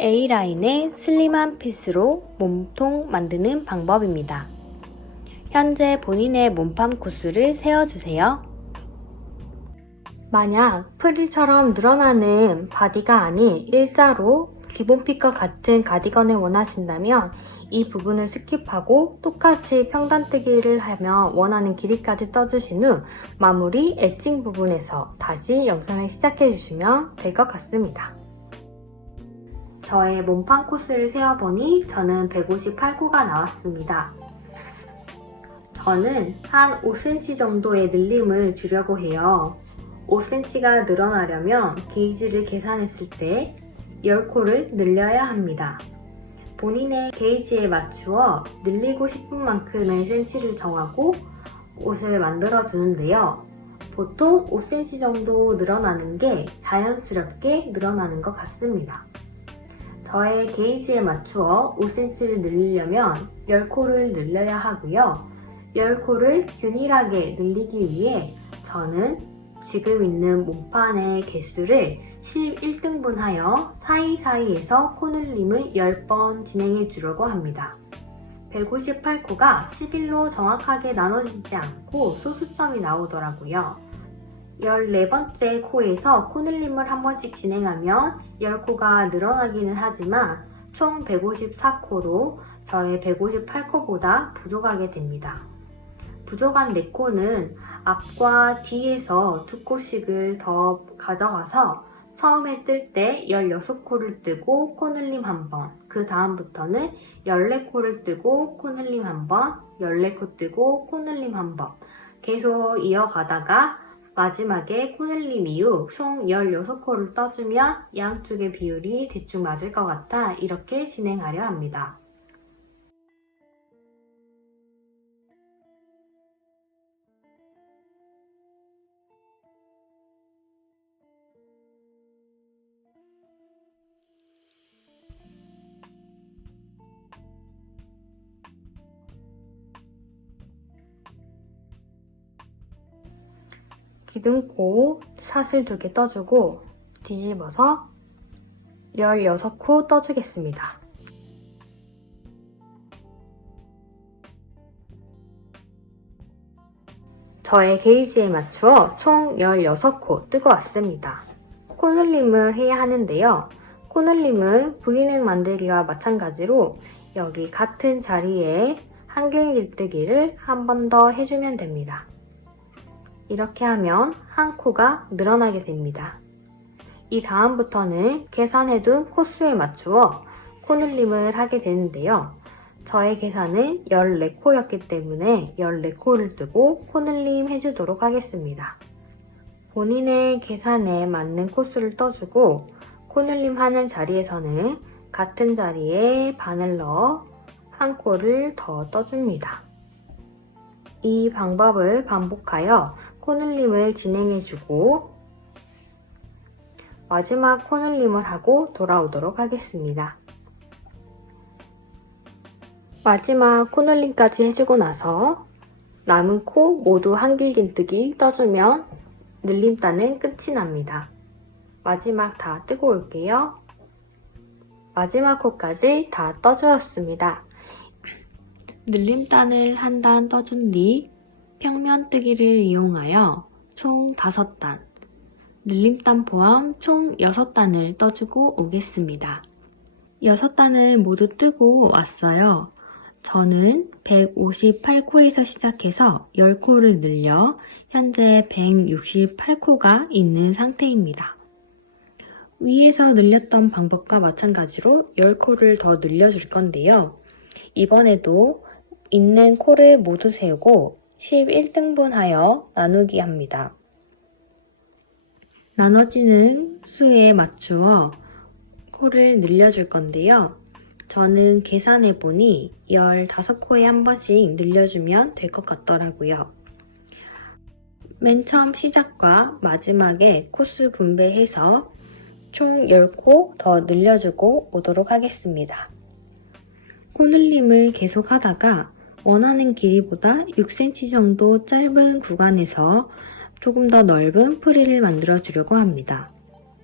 A라인의 슬림한 핏으로 몸통 만드는 방법입니다. 현재 본인의 몸판 코스를 세워주세요. 만약 프릴처럼 늘어나는 바디가 아닌 일자로 기본 핏과 같은 가디건을 원하신다면 이 부분을 스킵하고 똑같이 평단뜨기를 하며 원하는 길이까지 떠주신 후 마무리 엣징 부분에서 다시 영상을 시작해주시면 될 것 같습니다. 저의 몸판 코스를 세어보니 저는 158코가 나왔습니다. 저는 한 5cm 정도의 늘림을 주려고 해요. 5cm가 늘어나려면 게이지를 계산했을 때 10코를 늘려야 합니다. 본인의 게이지에 맞추어 늘리고 싶은 만큼의 cm를 정하고 옷을 만들어 주는데요. 보통 5cm 정도 늘어나는 게 자연스럽게 늘어나는 것 같습니다. 저의 게이지에 맞추어 5cm를 늘리려면 10코를 늘려야 하고요. 10코를 균일하게 늘리기 위해 저는 지금 있는 몸판의 개수를 11등분하여 사이사이에서 코늘림을 10번 진행해 주려고 합니다. 158코가 11로 정확하게 나눠지지 않고 소수점이 나오더라고요. 14번째 코에서 코늘림을 한 번씩 진행하면 10코가 늘어나기는 하지만 총 154코로 저의 158코보다 부족하게 됩니다. 부족한 4코는 앞과 뒤에서 2코씩을 더 가져가서 처음에 뜰 때 16코를 뜨고 코늘림 한 번, 그 다음부터는 14코를 뜨고 코늘림 한 번, 14코 뜨고 코늘림 한 번 계속 이어가다가 마지막에 코늘림 이후 총 16코를 떠주면 양쪽의 비율이 대충 맞을 것 같아 이렇게 진행하려 합니다. 기둥코 샷을 2개 떠주고 뒤집어서 16코 떠주겠습니다. 저의 게이지에 맞추어 총 16코 뜨고 왔습니다. 코늘림을 해야 하는데요. 코늘림은 V넥 만들기와 마찬가지로 여기 같은 자리에 한길 길뜨기를 한 번 더 해주면 됩니다. 이렇게 하면 한 코가 늘어나게 됩니다. 이 다음부터는 계산해둔 코수에 맞추어 코늘림을 하게 되는데요. 저의 계산은 14코였기 때문에 14코를 뜨고 코늘림 해주도록 하겠습니다. 본인의 계산에 맞는 코수를 떠주고 코늘림 하는 자리에서는 같은 자리에 반을 넣어 한 코를 더 떠줍니다. 이 방법을 반복하여 코늘림을 진행해주고 마지막 코늘림을 하고 돌아오도록 하겠습니다. 마지막 코늘림까지 해주고 나서 남은 코 모두 한길 길뜨기 떠주면 늘림단은 끝이 납니다. 마지막 다 뜨고 올게요. 마지막 코까지 다 떠주었습니다. 늘림단을 한 단 떠준 뒤 평면뜨기를 이용하여 총 5단, 늘림단 포함 총 6단을 떠주고 오겠습니다. 6단을 모두 뜨고 왔어요. 저는 158코에서 시작해서 10코를 늘려 현재 168코가 있는 상태입니다. 위에서 늘렸던 방법과 마찬가지로 10코를 더 늘려줄 건데요. 이번에도 있는 코를 모두 세우고 11등분하여 나누기 합니다. 나눠지는 수에 맞추어 코를 늘려줄 건데요. 저는 계산해보니 15코에 한 번씩 늘려주면 될 것 같더라고요. 맨 처음 시작과 마지막에 코수 분배해서 총 10코 더 늘려주고 오도록 하겠습니다. 코늘림을 계속 하다가 원하는 길이보다 6cm 정도 짧은 구간에서 조금 더 넓은 프릴을 만들어 주려고 합니다.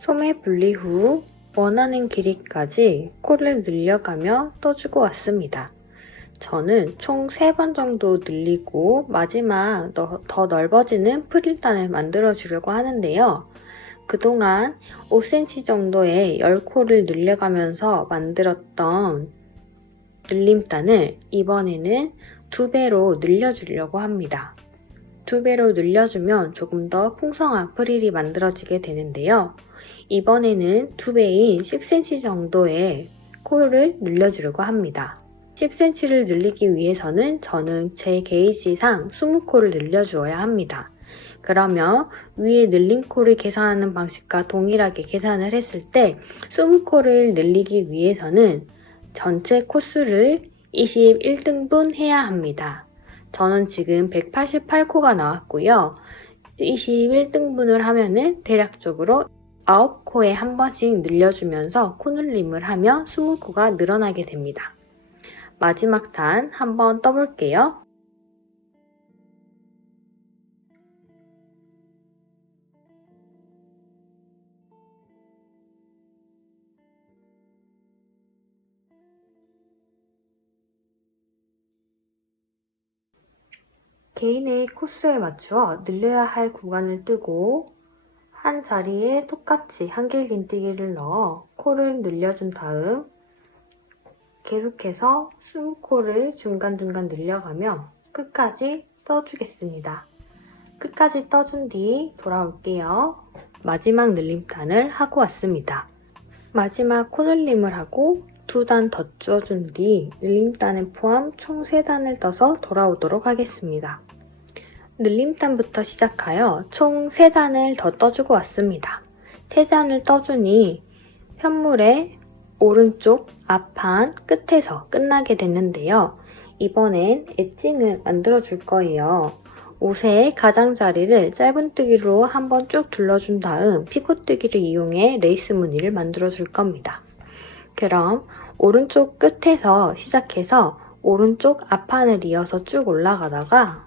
소매 분리 후 원하는 길이까지 코를 늘려가며 떠주고 왔습니다. 저는 총 3번 정도 늘리고 마지막 더 넓어지는 프릴단을 만들어 주려고 하는데요. 그동안 5cm 정도의 열코를 늘려가면서 만들었던 늘림단을 이번에는 2배로 늘려주려고 합니다. 2배로 늘려주면 조금 더 풍성한 프릴이 만들어지게 되는데요. 이번에는 2배인 10cm 정도의 코를 늘려주려고 합니다. 10cm를 늘리기 위해서는 저는 제 게이지상 20코를 늘려주어야 합니다. 그러면 위에 늘린 코를 계산하는 방식과 동일하게 계산을 했을 때 20코를 늘리기 위해서는 전체 코수를 21등분 해야 합니다. 저는 지금 188코가 나왔고요. 21등분을 하면은 대략적으로 9코에 한 번씩 늘려주면서 코늘림을 하면 20코가 늘어나게 됩니다. 마지막 단 한번 떠볼게요. 개인의 코수에 맞추어 늘려야 할 구간을 뜨고 한 자리에 똑같이 한길긴뜨기를 넣어 코를 늘려준 다음 계속해서 20코를 중간중간 늘려가며 끝까지 떠주겠습니다. 끝까지 떠준 뒤 돌아올게요. 마지막 늘림단을 하고 왔습니다. 마지막 코늘림을 하고 2단 더 쪄준 뒤 늘림단을 포함 총 3단을 떠서 돌아오도록 하겠습니다. 늘림단부터 시작하여 총 3단을 더 떠주고 왔습니다. 3단을 떠주니 편물의 오른쪽 앞판 끝에서 끝나게 됐는데요. 이번엔 엣징을 만들어 줄 거예요. 옷의 가장자리를 짧은뜨기로 한번 쭉 둘러준 다음 피코뜨기를 이용해 레이스 무늬를 만들어 줄 겁니다. 그럼 오른쪽 끝에서 시작해서 오른쪽 앞판을 이어서 쭉 올라가다가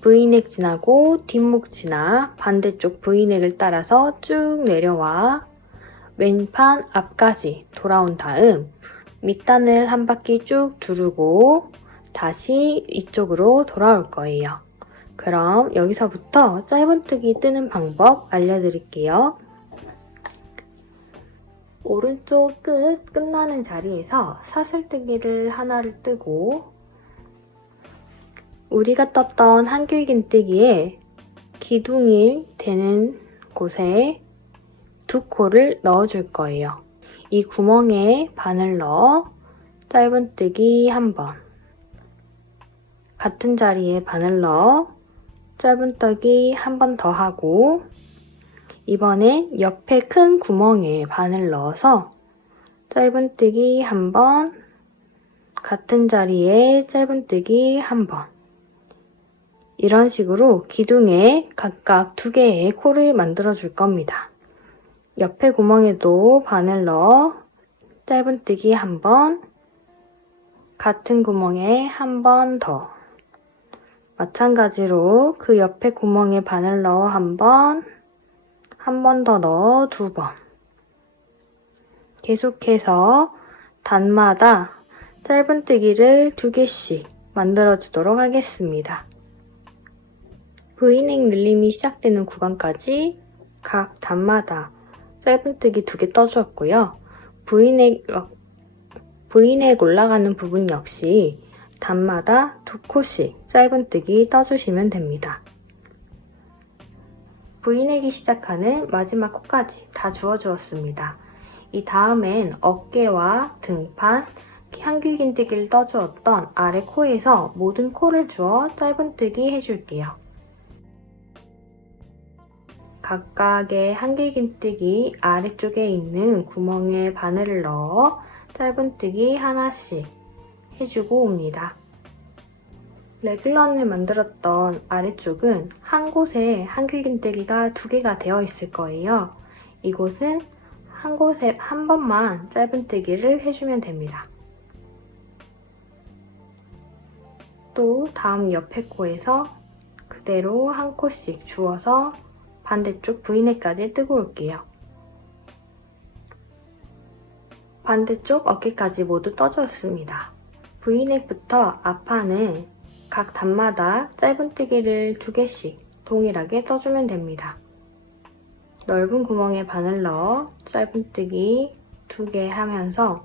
V넥 지나고 뒷목 지나 반대쪽 V넥을 따라서 쭉 내려와 왼판 앞까지 돌아온 다음 밑단을 한 바퀴 쭉 두르고 다시 이쪽으로 돌아올 거예요. 그럼 여기서부터 짧은뜨기 뜨는 방법 알려드릴게요. 오른쪽 끝 끝나는 자리에서 사슬뜨기를 하나를 뜨고 우리가 떴던 한길긴뜨기에 기둥이 되는 곳에 2코를 넣어줄 거예요. 이 구멍에 바늘 넣어 짧은뜨기 한 번, 같은 자리에 바늘 넣어 짧은뜨기 한 번 더 하고 이번엔 옆에 큰 구멍에 바늘 넣어서 짧은뜨기 한 번, 같은 자리에 짧은뜨기 한 번 이런 식으로 기둥에 각각 2개의 코를 만들어 줄 겁니다. 옆에 구멍에도 바늘 넣어 짧은뜨기 한 번, 같은 구멍에 한 번 더 마찬가지로 그 옆에 구멍에 바늘 넣어 한 번 더 넣어 2번 계속해서 단마다 짧은뜨기를 2개씩 만들어 주도록 하겠습니다. V넥 늘림이 시작되는 구간까지 각 단마다 짧은뜨기 2개 떠주었고요. V넥 올라가는 부분 역시 단마다 2코씩 짧은뜨기 떠주시면 됩니다. V넥이 시작하는 마지막 코까지 다 주어주었습니다. 이 다음엔 어깨와 등판, 한길긴뜨기를 떠주었던 아래 코에서 모든 코를 주어 짧은뜨기 해줄게요. 각각의 한길긴뜨기 아래쪽에 있는 구멍에 바늘을 넣어 짧은뜨기 하나씩 해주고 옵니다. 레귤런을 만들었던 아래쪽은 한 곳에 한길긴뜨기가 2개가 되어 있을 거예요. 이곳은 한 곳에 한 번만 짧은뜨기를 해주면 됩니다. 또 다음 옆에 코에서 그대로 한 코씩 주어서 반대쪽 V넥까지 뜨고 올게요. 반대쪽 어깨까지 모두 떠주었습니다. V넥부터 앞판은 각 단마다 짧은뜨기를 2개씩 동일하게 떠주면 됩니다. 넓은 구멍에 바늘 넣어 짧은뜨기 2개 하면서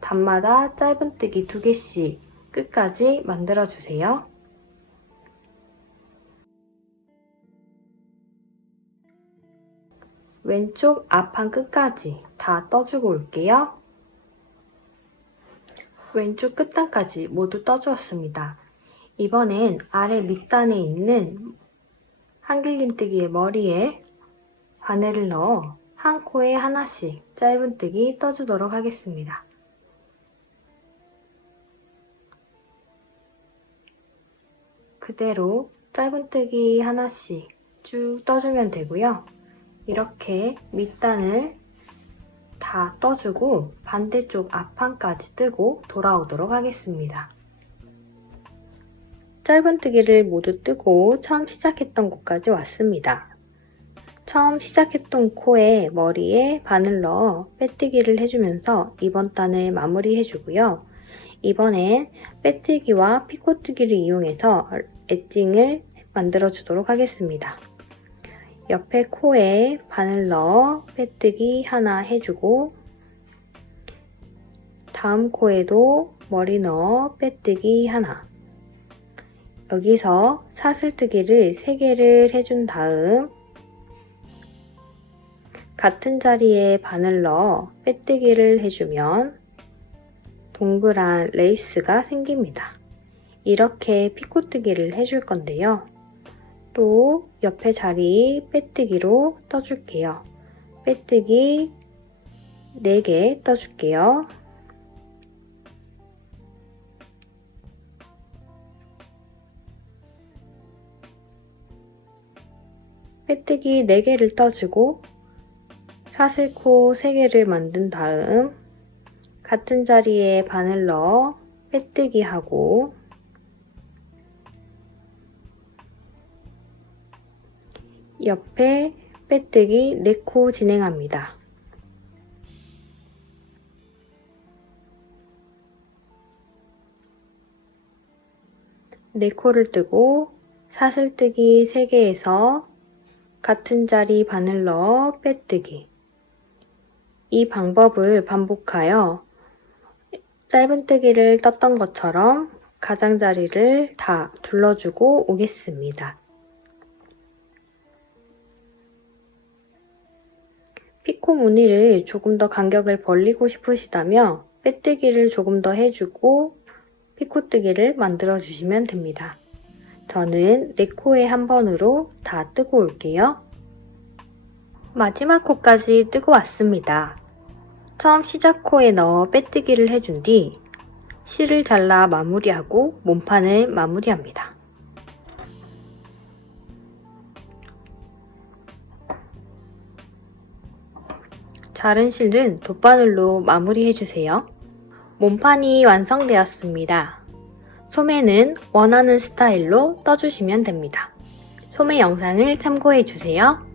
단마다 짧은뜨기 2개씩 끝까지 만들어주세요. 왼쪽 앞판 끝까지 다 떠주고 올게요. 왼쪽 끝단까지 모두 떠주었습니다. 이번엔 아래 밑단에 있는 한길림뜨기의 머리에 바늘을 넣어 한 코에 하나씩 짧은뜨기 떠주도록 하겠습니다. 그대로 짧은뜨기 하나씩 쭉 떠주면 되고요. 이렇게 밑단을 다 떠주고 반대쪽 앞판까지 뜨고 돌아오도록 하겠습니다. 짧은뜨기를 모두 뜨고 처음 시작했던 곳까지 왔습니다. 처음 시작했던 코에 머리에 바늘 넣어 빼뜨기를 해주면서 이번 단을 마무리해주고요. 이번엔 빼뜨기와 피코뜨기를 이용해서 엣징을 만들어주도록 하겠습니다. 옆에 코에 바늘 넣어 빼뜨기 하나 해주고 다음 코에도 머리 넣어 빼뜨기 하나, 여기서 사슬뜨기를 3개를 해준 다음 같은 자리에 바늘 넣어 빼뜨기를 해주면 동그란 레이스가 생깁니다. 이렇게 피코뜨기를 해줄 건데요. 또 옆에 자리 빼뜨기로 떠줄게요. 빼뜨기 4개 떠줄게요. 빼뜨기 4개를 떠주고 사슬코 3개를 만든 다음 같은 자리에 바늘 넣어 빼뜨기 하고 옆에 빼뜨기 4코 진행합니다. 네 코를 뜨고 사슬뜨기 3개에서 같은 자리 바늘 넣어 빼뜨기. 이 방법을 반복하여 짧은뜨기를 떴던 것처럼 가장자리를 다 둘러주고 오겠습니다. 피코 무늬를 조금 더 간격을 벌리고 싶으시다면 빼뜨기를 조금 더 해주고 피코뜨기를 만들어 주시면 됩니다. 저는 4코에 한 번으로 다 뜨고 올게요. 마지막 코까지 뜨고 왔습니다. 처음 시작 코에 넣어 빼뜨기를 해준 뒤 실을 잘라 마무리하고 몸판을 마무리합니다. 자른 실은 돗바늘로 마무리해주세요. 몸판이 완성되었습니다. 소매는 원하는 스타일로 떠주시면 됩니다. 소매 영상을 참고해주세요.